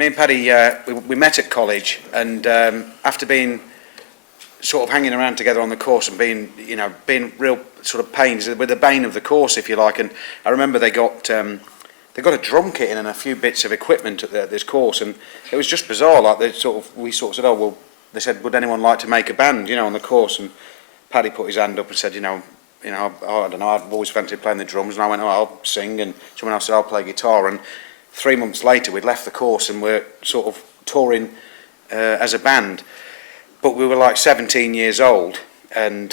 Me and Paddy, we met at college, and after being sort of hanging around together on the course and being real sort of pains, with the bane of the course, if you like. And I remember they got a drum kit in and a few bits of equipment at this course, and it was just bizarre. Like we sort of said, oh well, they said, would anyone like to make a band, on the course? And Paddy put his hand up and said, I don't know, I've always fancied playing the drums, and I went, oh, I'll sing, and someone else said, I'll play guitar. And 3 months later, we'd left the course and we're sort of touring as a band. But we were like 17 years old, and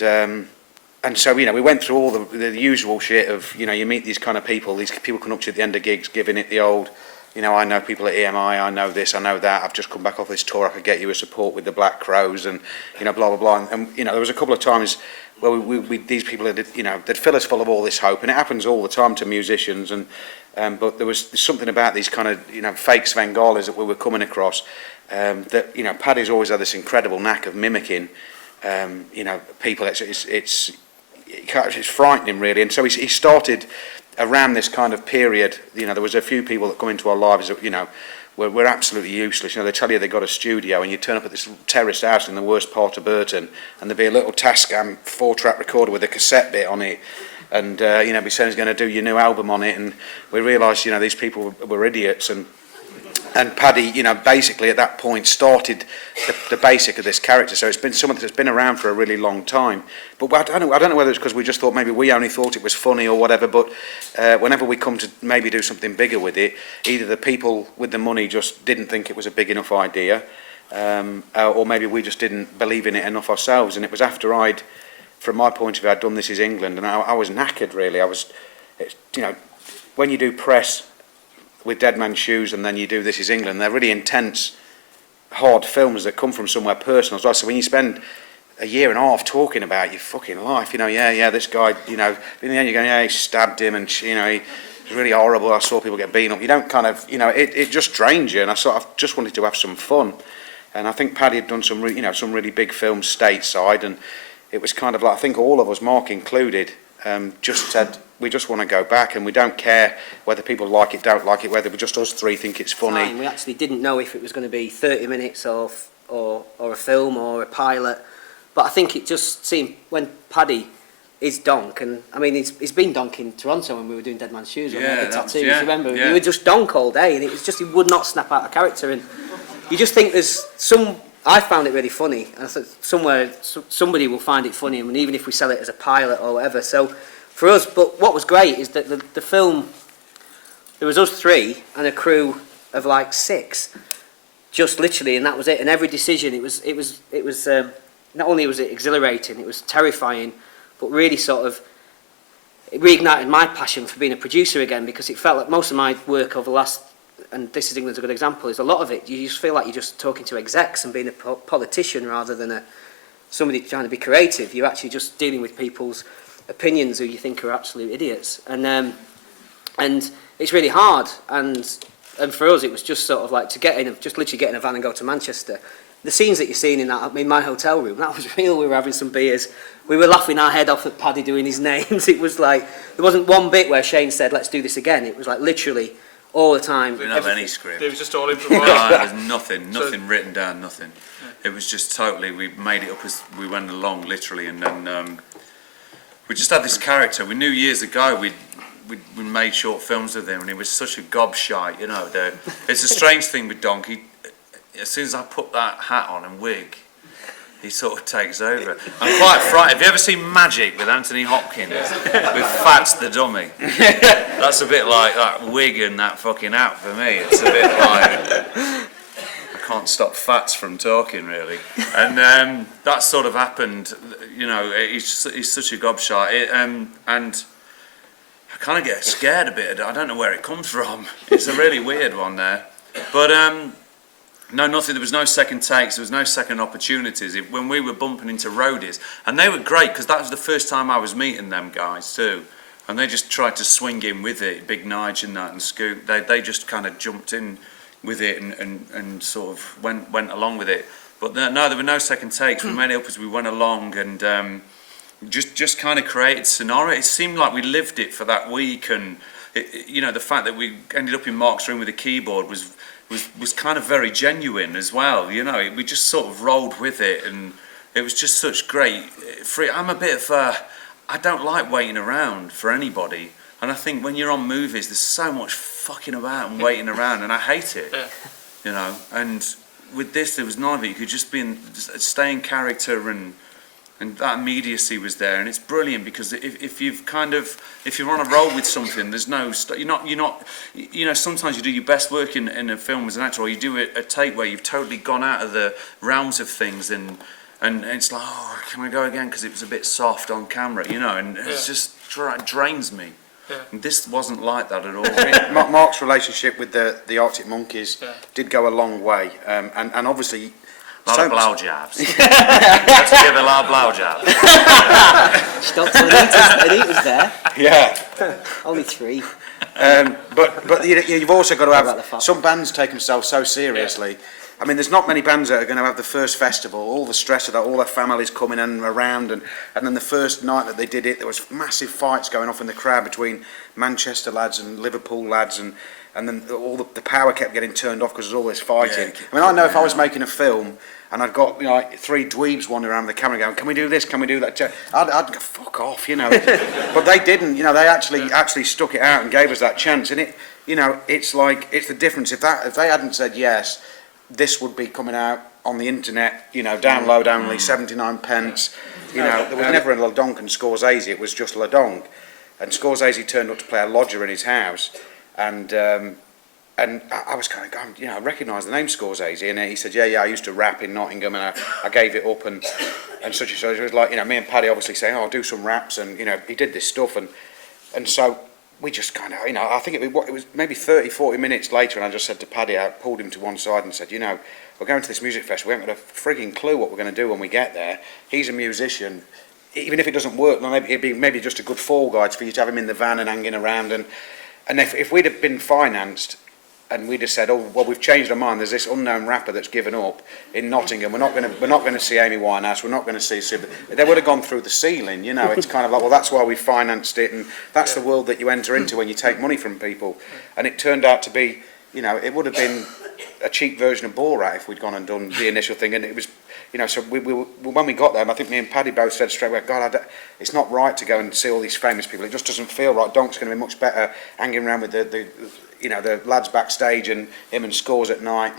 so we went through all the usual shit of you meet these kind of people. These people come up to you at the end of gigs, giving it the old, I know people at EMI, I know this, I know that. I've just come back off this tour. I could get you a support with the Black Crows, and blah blah blah. And there was a couple of times where we these people they'd fill us full of all this hope, and it happens all the time to musicians. And but there was something about these kind of fake Svengalis that we were coming across. That Paddy's always had this incredible knack of mimicking people. It's frightening really, and so he started around this kind of period. There was a few people that come into our lives that we're absolutely useless. They tell you they got a studio, and you turn up at this terraced house in the worst part of Burton, and there'd be a little Tascam 4-track recorder with a cassette bit on it, and be saying he's going to do your new album on it, and we realised these people were idiots. And Paddy, basically at that point started the basic of this character. So it's been something that's been around for a really long time. But I don't know whether it's because we just thought maybe we only thought it was funny or whatever. But whenever we come to maybe do something bigger with it, either the people with the money just didn't think it was a big enough idea, or maybe we just didn't believe in it enough ourselves. And it was after from my point of view, I'd done This Is England, and I was knackered really. When you do press with Dead Man's Shoes and then you do This Is England, they're really intense, hard films that come from somewhere personal as well. So when you spend a year and a half talking about your fucking life, this guy, in the end you're going, yeah, he stabbed him, and he was really horrible, I saw people get beaten up. You don't kind of, it just drains you, and I sort of just wanted to have some fun. And I think Paddy had done some really big films stateside, and it was kind of like, I think all of us, Mark included, just said, we just want to go back, and we don't care whether people like it, don't like it, whether just us three think it's funny. We actually didn't know if it was going to be 30 minutes or a film or a pilot, but I think it just seemed, when Paddy is Donk, and I mean he's been Donk in Toronto when we were doing Dead Man's Shoes, when we had the tattoos, you remember? Yeah. We were just Donk all day, and it was just, he would not snap out of character, and you just think I found it really funny, and I thought somebody will find it funny, and even if we sell it as a pilot or whatever. So for us, but what was great is that the film, there was us three and a crew of like 6, just literally, and that was it. And every decision, it was not only was it exhilarating, it was terrifying, but really sort of it reignited my passion for being a producer again, because it felt like most of my work over the last, and This Is England's a good example, is a lot of it you just feel like you're just talking to execs and being a politician rather than somebody trying to be creative. You're actually just dealing with people's opinions who you think are absolute idiots, and it's really hard, and for us it was just sort of like to just literally get in a van and go to Manchester. The scenes that you're seeing in my hotel room, that was real. We were having some beers, we were laughing our head off at Paddy doing his names. It was like, there wasn't one bit where Shane said let's do this again. It was like literally all the time. We didn't have any script. It was just all improvised. No, there was nothing written down, nothing. It was just totally, we made it up as we went along, literally, and then we just had this character. We knew years ago we made short films with him, and he was such a gobshite, It's a strange thing with Donk. As soon as I put that hat on and wig, he sort of takes over. I'm quite frightened. Have you ever seen Magic with Anthony Hopkins with Fats the Dummy? That's a bit like that wig and that fucking hat for me. It's a bit like I can't stop Fats from talking really, and that sort of happened. He's such a gobshite, and I kind of get scared a bit. I don't know where it comes from. It's a really weird one there, but no, nothing. There was no second takes. There was no second opportunities. When we were bumping into roadies, and they were great because that was the first time I was meeting them guys too, and they just tried to swing in with it. Big Nige and that and Scoop. They just kind of jumped in with it and sort of went along with it. But no, there were no second takes. We made it up as we went along, and just kind of created scenario. It seemed like we lived it for that week, and the fact that we ended up in Mark's room with a keyboard was was kind of very genuine as well. You know, we just sort of rolled with it, and it was just such great. I'm a bit of I don't like waiting around for anybody, and I think when you're on movies, there's so much fucking about and waiting around, and I hate it. Yeah. You know, and with this, there was none of it. You could just stay in character, and that immediacy was there, and it's brilliant because if you're on a roll with something, there's no you're not you know, sometimes you do your best work in a film as an actor, or you do a take where you've totally gone out of the realms of things, and it's like, oh, can I go again because it was a bit soft on camera, you know, and it's just drains me. Yeah. And this wasn't like that at all. Mark's relationship with the Arctic Monkeys did go a long way, and obviously. A lot of blowjobs. Let's give a lot of blowjobs. Stop, Anita's there. Yeah. Only 3. But you've also got to About the have fact. some bands take themselves so seriously. I mean, there's not many bands that are going to have the first festival, all the stress of that, all their families coming in and around, and then the first night that they did it, there was massive fights going off in the crowd between Manchester lads and Liverpool lads, and then all the power kept getting turned off because there's all this fighting. Yeah. I mean, I know if I was making a film and I'd got, you know, like 3 dweebs wandering around the camera going, can we do this, can we do that? I'd go, fuck off, you know. But they didn't, you know, they actually stuck it out and gave us that chance. And it, you know, it's like, it's the difference. If they hadn't said yes, this would be coming out on the internet, you know, download only, 79 pence. You know, there was never a Donk Scor-Zay-Zee, it was just Donk. And Scor-Zay-Zee turned up to play a lodger in his house, and I was kind of going, you know, I recognise the name Scor-Zay-Zee, and he said, yeah, I used to rap in Nottingham, and I gave it up, and such and such. It was like, you know, me and Paddy obviously saying, oh, I'll do some raps, and, you know, he did this stuff, and so we just kind of, you know, I think it was maybe 30, 40 minutes later, and I just said to Paddy, I pulled him to one side and said, you know, we're going to this music festival, we haven't got a frigging clue what we're going to do when we get there. He's a musician. Even if it doesn't work, then it'd be maybe just a good fall guide for you to have him in the van and hanging around, and if we'd have been financed, and we just said, oh well, we've changed our mind. There's this unknown rapper that's given up in Nottingham. We're not going to see Amy Winehouse. We're not going to see Super. They would have gone through the ceiling. You know, it's kind of like, well, that's why we financed it, and that's the world that you enter into when you take money from people. And it turned out to be, you know, it would have been a cheap version of Borat if we'd gone and done the initial thing. And it was, you know, so when we got there, and I think me and Paddy both said straight away, God, it's not right to go and see all these famous people. It just doesn't feel right. Donk's going to be much better hanging around with the you know, the lads backstage and him and Scores at night,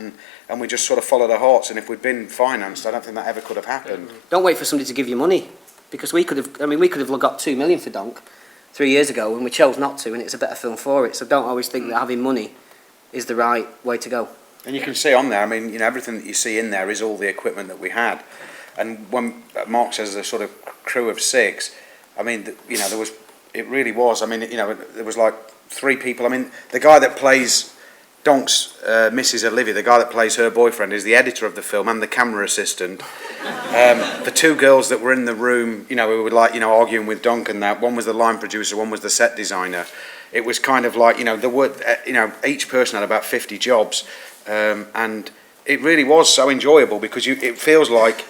and we just sort of followed our hearts. And if we'd been financed, I don't think that ever could have happened. Don't wait for somebody to give you money, because we could have got 2 million for Donk 3 years ago, and we chose not to, and it's a better film for it. So don't always think that having money is the right way to go. And you can see on there, I mean, you know, everything that you see in there is all the equipment that we had. And when Mark says a sort of crew of 6, I mean, you know, it really was. I mean, you know, there was like 3 people. I mean, the guy that plays Donk's Mrs. Olivia, the guy that plays her boyfriend, is the editor of the film and the camera assistant. The 2 girls that were in the room, you know, who were like, you know, arguing with Donk and that, one was the line producer, one was the set designer. It was kind of like, you know, you know, each person had about 50 jobs, and it really was so enjoyable because it feels like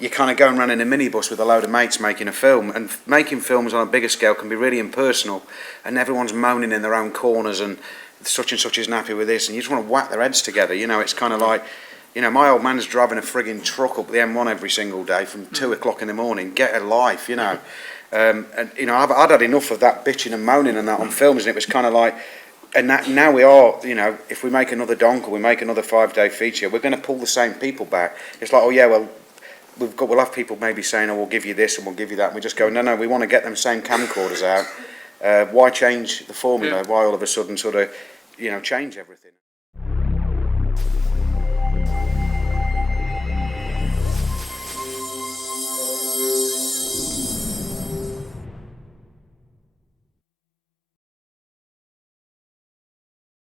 you're kind of going around in a minibus with a load of mates making a film, and making films on a bigger scale can be really impersonal, and everyone's moaning in their own corners, and such isn't happy with this, and you just want to whack their heads together. You know, it's kind of like, you know, my old man's driving a frigging truck up the M1 every single day from 2 o'clock in the morning. Get a life, you know. And you know, I'd had enough of that bitching and moaning and that on films, and it was kind of like, and that, now we are, you know, if we make another Donk or we make another 5-day feature, we're going to pull the same people back. It's like, oh yeah, well, we'll have people maybe saying, oh, we'll give you this and we'll give you that, and we just go, no, we want to get them same camcorders out. Why change the formula? Why all of a sudden sort of, you know, change everything?